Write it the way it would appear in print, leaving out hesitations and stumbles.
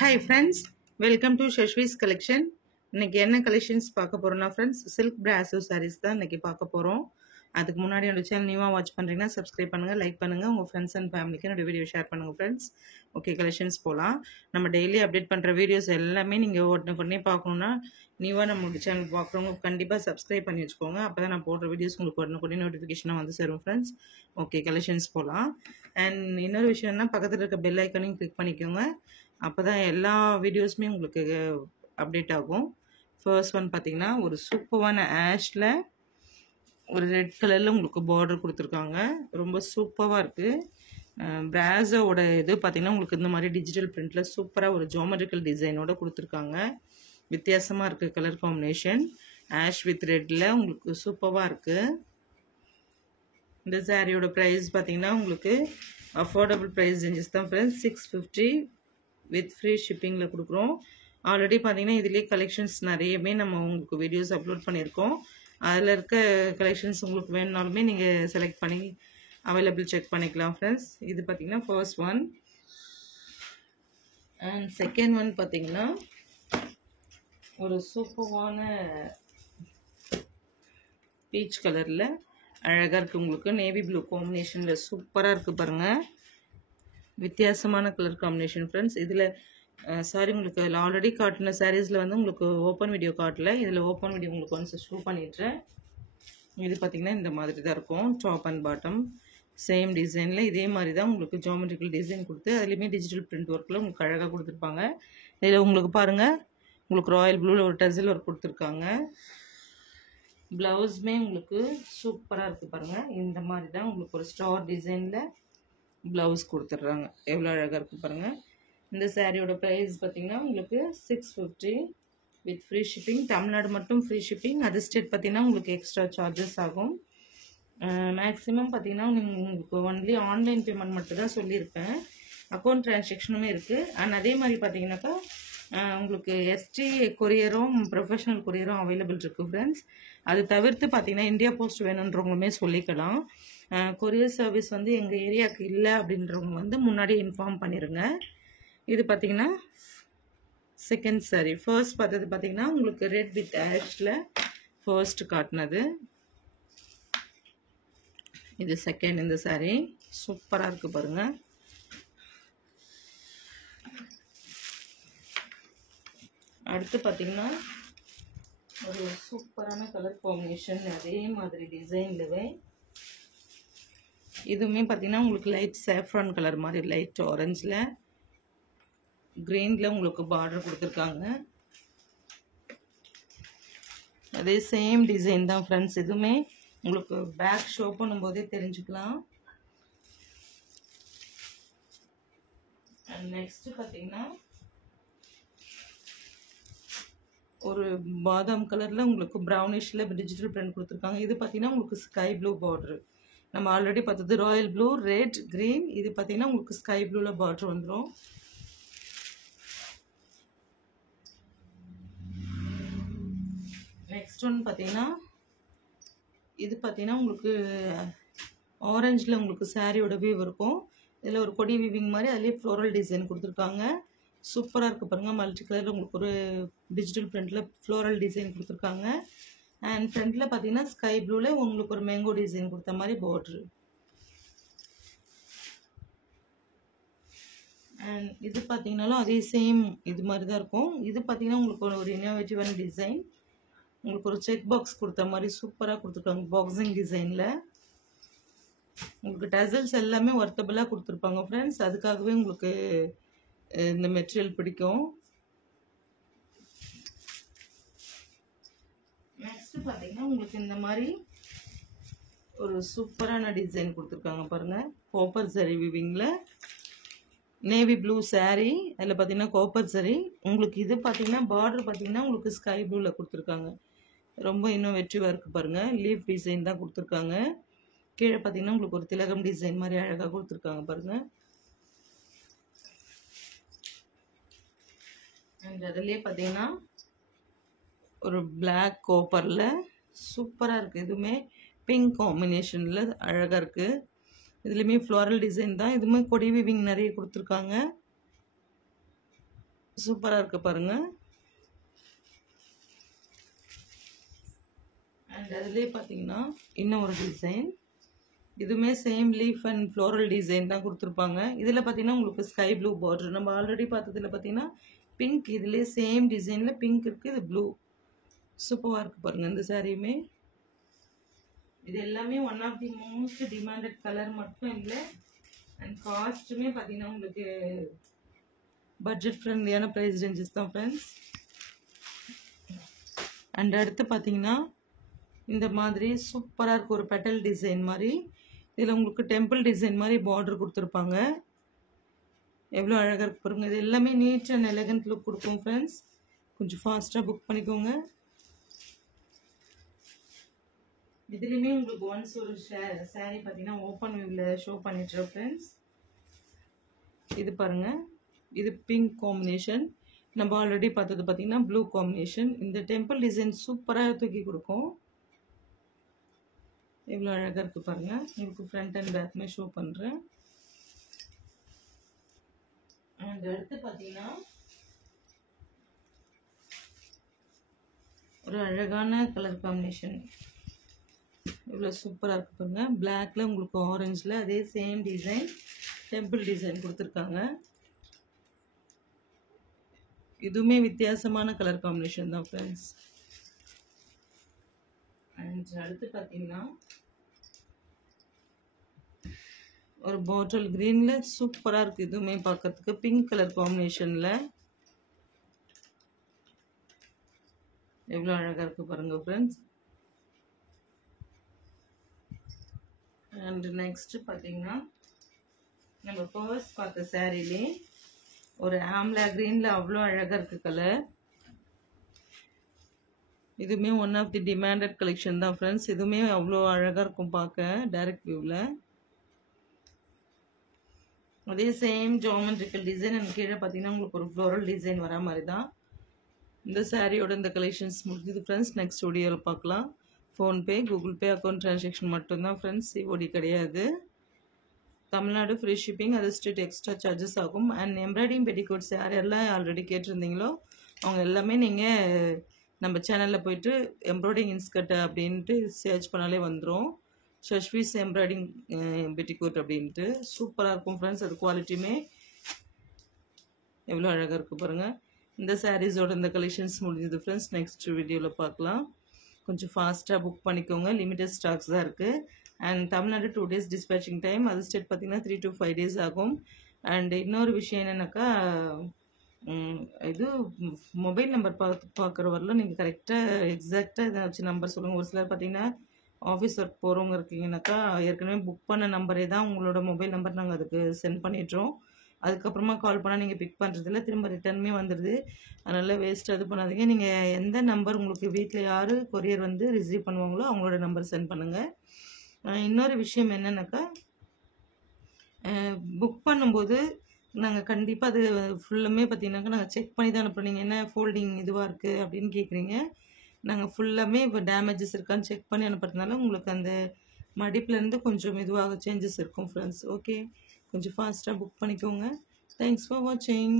Hi friends, welcome to Shashvi's collection. இன்னைக்கு என்ன collections பார்க்க போறோம்னா ஃப்ரெண்ட்ஸ் சில்க் பிராசோ sarees தான் இன்னைக்கு பார்க்க போறோம். அதுக்கு முன்னாடி என்னோட சேனல் நியூவா வாட்ச் பண்றீங்கன்னா சப்ஸ்கிரைப் பண்ணுங்க, லைக் பண்ணுங்க, உங்க ஃப்ரெண்ட்ஸ் அண்ட் ஃபேமிலிக்கு என்னோட வீடியோ ஷேர் பண்ணுங்க ஃப்ரெண்ட்ஸ். ஓகே, கலெக்ஷன்ஸ் போலாம். நம்ம டெய்லி அப்டேட் பண்ற வீடியோஸ் எல்லாமே நீங்க உடனே பார்க்கணும்னா நியூவா நம்மளோட சேனல் பார்க்குறவங்க கண்டிப்பா சப்ஸ்கிரைப் பண்ணி வச்சுக்கோங்க. அப்பதான் நான் போடுற வீடியோஸ் உங்களுக்கு உடனே நோட்டிஃபிகேஷனாக வந்து சேரும் ஃப்ரெண்ட்ஸ். ஓகே, கலெக்ஷன்ஸ் போலாம். அண்ட் இன்னொரு விஷயம்னா பக்கத்தில் இருக்க பெல் ஐக்கனையும் கிளிக் பண்ணிக்கோங்க. அப்போ தான் எல்லா வீடியோஸுமே உங்களுக்கு அப்டேட் ஆகும். ஃபர்ஸ்ட் ஒன் பார்த்தீங்கன்னா ஒரு சூப்பரான ஆஷில் ஒரு ரெட் கலரில் உங்களுக்கு பார்டர் கொடுத்துருக்காங்க. ரொம்ப சூப்பராக இருக்குது. பிராஸோட இது பார்த்தீங்கன்னா உங்களுக்கு இந்த மாதிரி டிஜிட்டல் பிரிண்டில் சூப்பராக ஒரு ஜியோமெட்ரிக்கல் டிசைனோட கொடுத்துருக்காங்க. வித்தியாசமாக இருக்குது கலர் காம்பினேஷன். ஆஷ் வித் ரெட்டில் உங்களுக்கு சூப்பராக இருக்குது. இந்த சாரியோட ப்ரைஸ் பார்த்தீங்கன்னா உங்களுக்கு அஃபோர்டபுள் ப்ரைஸ் ரேஞ்சஸ் தான் ஃப்ரெண்ட்ஸ். 650 வித் ஃப்ரீ ஷிப்பிங்கில் கொடுக்குறோம். ஆல்ரெடி பார்த்தீங்கன்னா இதுலேயே கலெக்ஷன்ஸ் நிறையவே நம்ம உங்களுக்கு வீடியோஸ் அப்லோட் பண்ணியிருக்கோம். அதில் இருக்க கலெக்ஷன்ஸ் உங்களுக்கு வேணுனாலுமே நீங்கள் செலக்ட் பண்ணி அவைலபிள் செக் பண்ணிக்கலாம் ஃப்ரெண்ட்ஸ். இது பார்த்தீங்கன்னா first one. And second one பார்த்தீங்கன்னா ஒரு சூப்பரான பீச் கலரில் அழகாக இருக்குது. உங்களுக்கு நேவி ப்ளூ காம்பினேஷனில் சூப்பராக இருக்குது பாருங்கள். வித்தியாசமான கலர் காம்பினேஷன் ஃப்ரெண்ட்ஸ். இதில் சாரி உங்களுக்கு அதில் ஆல்ரெடி காட்டின சாரீஸில் வந்து உங்களுக்கு ஓப்பன் வீடியோ காட்டல. இதில் ஓப்பன் வீடியோ உங்களுக்கு ஒன்ஸ் ஷூ பண்ணிடுறேன். இது பார்த்திங்கன்னா இந்த மாதிரி தான் இருக்கும். டாப் அண்ட் பாட்டம் சேம் டிசைனில் இதே மாதிரி தான் உங்களுக்கு ஜியோமெட்ரிக்கல் டிசைன் கொடுத்து அதுலேயுமே டிஜிட்டல் பிரிண்ட் ஒர்க்கில் உங்களுக்கு அழகாக கொடுத்துருப்பாங்க. இதில் உங்களுக்கு பாருங்கள் உங்களுக்கு ராயல் ப்ளூவில் ஒரு டசில் ஒர்க் கொடுத்துருக்காங்க. ப்ளவுஸுமே உங்களுக்கு சூப்பராக இருக்குது பாருங்கள். இந்த மாதிரி தான் உங்களுக்கு ஒரு ஸ்டார் டிசைனில் ப்ளவுஸ் கொடுத்துட்றாங்க. எவ்வளோ அழகாக இருக்குது பாருங்கள். இந்த சாரியோட ப்ரைஸ் பார்த்திங்கன்னா உங்களுக்கு 650 வித் ஃப்ரீ ஷிப்பிங். தமிழ்நாடு மட்டும் ஃப்ரீ ஷிப்பிங். அதர் ஸ்டேட் பார்த்திங்கன்னா உங்களுக்கு எக்ஸ்ட்ரா சார்ஜஸ் ஆகும். மேக்ஸிமம் பார்த்திங்கன்னா உங்களுக்கு ஒன்லி ஆன்லைன் பேமெண்ட் மட்டும் தான் சொல்லியிருப்பேன். அக்கௌண்ட் ட்ரான்சாக்ஷனுமே இருக்குது. அண்ட் அதே மாதிரி பார்த்திங்கனாக்கா உங்களுக்கு எஸ்டி கொரியரும் ப்ரொஃபஷனல் கொரியரும் அவைலபிள் இருக்குது ஃப்ரெண்ட்ஸ். அது தவிர்த்து பார்த்திங்கன்னா இந்தியா போஸ்ட் வேணுன்றவங்களுமே சொல்லிக்கலாம். கொரியர் சர்வீஸ் வந்து எங்கள் ஏரியாவுக்கு இல்லை அப்படின்றவங்க வந்து முன்னாடியே இன்ஃபார்ம் பண்ணிடுங்க. இது பார்த்திங்கன்னா செகண்ட் சாரி. ஃபர்ஸ்ட் பார்த்தது பார்த்திங்கன்னா உங்களுக்கு ரெட் வித் ஆஷில் ஃபர்ஸ்ட் காட்டினது. இது செகண்ட். இந்த சாரி சூப்பராக இருக்குது பாருங்கள். அடுத்து பார்த்திங்கன்னா ஒரு சூப்பரான கலர் காம்பினேஷன் அதே மாதிரி டிசைன்லவே இதுவுமே பார்த்தீங்கன்னா உங்களுக்கு லைட் சேஃப்ரான் கலர் மாதிரி லைட் ஆரஞ்சில் க்ரீனில் உங்களுக்கு பார்டர் கொடுத்துருக்காங்க. அதே சேம் டிசைன் தான் ஃப்ரெண்ட்ஸ். இதுவுமே உங்களுக்கு பேக் ஷோ பண்ணும்போதே தெரிஞ்சுக்கலாம். அண்ட் நெக்ஸ்ட்டு பார்த்தீங்கன்னா ஒரு பாதாம் கலரில் உங்களுக்கு ப்ரௌனிஷில் டிஜிட்டல் பிரிண்ட் கொடுத்துருக்காங்க. இது பார்த்தீங்கன்னா உங்களுக்கு ஸ்கை ப்ளூ பார்டரு. நம்ம ஆல்ரெடி பார்த்தது ராயல் ப்ளூ, ரெட், க்ரீன். இது பார்த்தீங்கன்னா உங்களுக்கு ஸ்கை ப்ளூவில் பார்டர் வந்துடும். நெக்ஸ்ட் ஒன் பார்த்தீங்கன்னா இது பார்த்தீங்கன்னா உங்களுக்கு ஆரஞ்சில் உங்களுக்கு சாரியோட வியூ இருக்கும். இதில் ஒரு கொடி வீவிங் மாதிரி அதுலேயே ஃப்ளோரல் டிசைன் கொடுத்துருக்காங்க. சூப்பராக இருக்குது பாருங்கள். மல்டி கலரில் உங்களுக்கு ஒரு டிஜிட்டல் பிரிண்டில் ஃப்ளோரல் டிசைன் கொடுத்துருக்காங்க. அண்ட் ஃப்ரண்ட்டில் பார்த்தீங்கன்னா ஸ்கை ப்ளூவில் உங்களுக்கு ஒரு மேங்கோ டிசைன் கொடுத்த மாதிரி பார்ட்ரு. அண்ட் இது பார்த்தீங்கன்னாலும் அதே சேம் இது மாதிரி தான் இருக்கும். இது பார்த்தீங்கன்னா உங்களுக்கு ஒரு இன்னோவேட்டிவான டிசைன். உங்களுக்கு ஒரு செக் பாக்ஸ் கொடுத்த மாதிரி சூப்பராக கொடுத்துருக்காங்க பாக்ஸிங் டிசைனில். உங்களுக்கு டசல்ஸ் எல்லாமே ஒர்த்தபிளாக கொடுத்துருப்பாங்க ஃப்ரெண்ட்ஸ். அதுக்காகவே உங்களுக்கு இந்த மெட்டீரியல் பிடிக்கும். நெக்ஸ்ட் பார்த்தீங்கன்னா உங்களுக்கு இந்த மாதிரி ஒரு சூப்பரான டிசைன் கொடுத்துருக்காங்க பாருங்கள். காப்பர் சரி விவிங்கில் நேவி ப்ளூ சாரீ. அதில் பார்த்தீங்கன்னா காப்பர் சரி. உங்களுக்கு இது பார்த்தீங்கன்னா பார்டர் பார்த்தீங்கன்னா உங்களுக்கு ஸ்கை ப்ளூவில் கொடுத்துருக்காங்க. ரொம்ப இன்னோவேட்டிவாக இருக்குது பாருங்கள். லீஃப் டிசைன் தான் கொடுத்துருக்காங்க. கீழே பார்த்தீங்கன்னா உங்களுக்கு ஒரு திலகம் டிசைன் மாதிரி அழகாக கொடுத்துருக்காங்க பாருங்கள். அண்ட் அதுலேயே பார்த்தீங்கன்னா ஒரு பிளாக் காப்பரில் சூப்பராக இருக்குது. இதுவுமே பிங்க் காம்பினேஷனில் அழகாக இருக்குது. இதுலேயுமே ஃப்ளோரல் டிசைன் தான். இதுவுமே கொடி வீவிங் நிறைய கொடுத்துருக்காங்க. சூப்பராக இருக்கு பாருங்கள். அண்ட் அதுலேயே பார்த்தீங்கன்னா இன்னும் ஒரு டிசைன், இதுவுமே same leaf and floral design தான் கொடுத்துருப்பாங்க. இதில் பார்த்தீங்கன்னா உங்களுக்கு ஸ்கை ப்ளூ பார்டர், நம்ம ஆல்ரெடி பார்த்ததில் பார்த்தீங்கன்னா பிங்க், இதுலேயே சேம் டிசைனில் பிங்க் இருக்குது, இது ப்ளூ. சூப்பராக இருக்குது பாருங்கள் இந்த சாரியுமே. இது எல்லாமே one of the most demanded colour மட்டும் இல்லை, அண்ட் காஸ்ட்டுமே பார்த்தீங்கன்னா உங்களுக்கு பட்ஜெட் ஃப்ரெண்ட்லியான ப்ரைஸ் ரேஞ்சஸ் தான் ஃப்ரெண்ட்ஸ். அண்ட் அடுத்து பார்த்தீங்கன்னா இந்த மாதிரி சூப்பராக இருக்குது ஒரு பெட்டல் டிசைன் மாதிரி. இதில் உங்களுக்கு டெம்பிள் டிசைன் மாதிரி பார்டர் கொடுத்துருப்பாங்க. எவ்வளோ அழகாக இருக்கு பாருங்க. இது எல்லாமே நீட் அண்ட் எலகண்ட் லுக் கொடுக்கும் ஃப்ரெண்ட்ஸ். கொஞ்சம் ஃபாஸ்ட்டாக புக் பண்ணிக்கோங்க. இதுலேயுமே உங்களுக்கு ஒன்ஸ் ஒரு சாரீ பார்த்தீங்கன்னா ஓப்பன் வியூவில் ஷோ பண்ணிட்டுருக்கோம் ஃப்ரெண்ட்ஸ். இது பாருங்கள், இது பிங்க் காம்பினேஷன். நம்ம ஆல்ரெடி பார்த்தது பார்த்தீங்கன்னா ப்ளூ காம்பினேஷன். இந்த டெம்பிள் டிசைன் சூப்பராக தூக்கி கொடுக்கும். எவ்வளோ அழகாக இருக்குது பாருங்கள். உங்களுக்கு ஃப்ரண்ட் அண்ட் பேக்குமே ஷோ பண்ணுறேன். அண்ட் அடுத்து பார்த்தீங்கன்னா ஒரு அழகான கலர் காம்பினேஷன், இவ்வளோ சூப்பராக இருக்குது பாருங்கள். பிளாக்ல உங்களுக்கு ஆரஞ்சில் அதே சேம் டிசைன் டெம்பிள் டிசைன் கொடுத்துருக்காங்க. இதுவுமே வித்தியாசமான கலர் காம்பினேஷன் தான் ஃப்ரெண்ட்ஸ். அண்ட் அடுத்து பார்த்தீங்கன்னா ஒரு பாட்டில் க்ரீனில் சூப்பராக இருக்குது. இதுவுமே பார்க்கறதுக்கு பிங்க் கலர் காம்பினேஷனில் எவ்வளோ அழகாக இருக்குது பாருங்கள் ஃப்ரெண்ட்ஸ். அண்ட் நெக்ஸ்ட்டு பார்த்தீங்கன்னா நம்ம ஃபர்ஸ்ட் பார்த்த சாரிலே ஒரு ஆம்லா க்ரீனில் அவ்வளோ அழகாக இருக்குது கலர். இதுவுமே one of the demanded collection தான் ஃப்ரெண்ட்ஸ். இதுவுமே அவ்வளோ அழகாக இருக்கும் பார்க்க டைரக்ட் வியூவில். அதே சேம் ஜாமெட்ரிக்கல் டிசைன் அண்ட் கீழே பார்த்தீங்கன்னா உங்களுக்கு ஒரு ஃப்ளோரல் டிசைன் வர மாதிரி தான். இந்த சாரியோட இந்த கலெக்ஷன்ஸ் முடிஞ்சது ஃப்ரெண்ட்ஸ். நெக்ஸ்ட் வீடியோவில் பார்க்கலாம். PhonePe, Google Pay account transaction மட்டும்தான் ஃப்ரெண்ட்ஸ், சிஓடி கிடையாது. தமிழ்நாடு ஃப்ரீ ஷிப்பிங், அது ஸ்ட்ரீட் எக்ஸ்ட்ரா சார்ஜஸ் ஆகும். அண்ட் எம்ப்ராய்டிங் பெட்டிகோட்ஸ் யாரெல்லாம் ஆல்ரெடி கேட்டிருந்தீங்களோ அவங்க எல்லாமே நீங்கள் நம்ம சேனலில் போய்ட்டு எம்ப்ராய்டிங் இன்ஸ்கர்ட் அப்படின்ட்டு சர்ச் பண்ணாலே வந்துடும். ஷஷ்வீஸ் எம்ப்ராய்டிங் பெட்டிகோட் அப்படின்ட்டு சூப்பராக இருக்கும் ஃப்ரெண்ட்ஸ். அது குவாலிட்டியுமே எவ்வளோ அழகாக இருக்குது பாருங்கள். இந்த சாரீஸோட இந்த கலெக்ஷன்ஸ் முடிஞ்சது ஃப்ரெண்ட்ஸ். நெக்ஸ்ட் வீடியோவில் பார்க்கலாம். கொஞ்சம் ஃபாஸ்ட்டாக புக் பண்ணிக்கோங்க, லிமிட்டட் ஸ்டாக்ஸ் தான் இருக்குது. And Tamil Nadu 2 days dispatching time, அது ஸ்டேட் பார்த்திங்கன்னா 3 to 5 days ஆகும். அண்ட் இன்னொரு விஷயம் என்னென்னாக்கா, இது மொபைல் நம்பர் பார்க்குற வரலாம் நீங்கள் கரெக்டாக எக்ஸாக்டாக இதை வச்சு நம்பர் சொல்லுங்கள். ஒரு சிலர் பார்த்தீங்கன்னா ஆஃபீஸ் ஒர்க் போகிறவங்க இருக்கீங்கன்னாக்கா ஏற்கனவே புக் பண்ண நம்பரே தான் உங்களோட மொபைல் நம்பர் நாங்கள் அதுக்கு சென்ட் பண்ணிடுறோம். அதுக்கப்புறமா கால் பண்ணால் நீங்கள் பிக் பண்ணுறதில்ல, திரும்ப ரிட்டர்னுமே வந்துடுது. அதனால் வேஸ்ட்டாக இது பண்ணாதீங்க. நீங்கள் எந்த நம்பர் உங்களுக்கு வீட்டில் யார் கொரியர் வந்து ரிசீவ் பண்ணுவாங்களோ அவங்களோட நம்பர் சென்ட் பண்ணுங்கள். இன்னொரு விஷயம் என்னென்னாக்கா, புக் பண்ணும்போது நாங்கள் கண்டிப்பாக அது ஃபுல்லுமே பார்த்தீங்கன்னாக்கா நாங்கள் செக் பண்ணி தான் அனுப்புகிறோம். நீங்கள் என்ன ஃபோல்டிங் இதுவாக இருக்குது அப்படின்னு கேட்குறீங்க. நாங்கள் ஃபுல்லாமே இப்போ டேமேஜஸ் இருக்கான்னு செக் பண்ணி அனுப்புறதுனால உங்களுக்கு அந்த மடிப்புலேருந்து கொஞ்சம் இதுவாக சேஞ்சஸ் இருக்கும் ஃப்ரெண்ட்ஸ். ஓகே, கொஞ்சம் ஃபாஸ்ட்டாக புக் பண்ணிக்கோங்க. தேங்க்ஸ் ஃபார் வாட்சிங்.